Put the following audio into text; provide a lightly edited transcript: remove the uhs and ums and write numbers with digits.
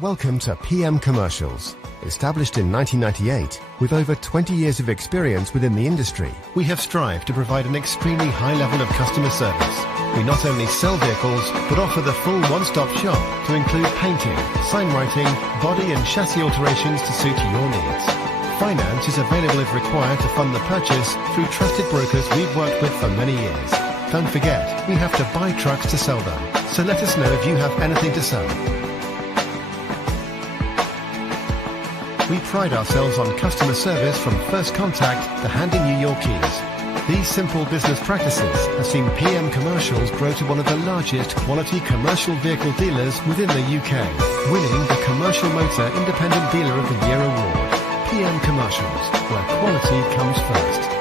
Welcome to PM Commercials. Established in 1998, with over 20 years of experience within the industry, we have strived to provide an extremely high level of customer service. We not only sell vehicles, but offer the full one-stop shop to include painting, sign writing, body and chassis alterations to suit your needs. Finance is available if required to fund the purchase through trusted brokers we've worked with for many years. Don't forget, we have to buy trucks to sell them, so let us know if you have anything to sell. We pride ourselves on customer service from first contact to handing you your keys. These simple business practices have seen PM Commercials grow to one of the largest quality commercial vehicle dealers within the UK, winning the Commercial Motor Independent Dealer of the Year award. PM Commercials, where quality comes first.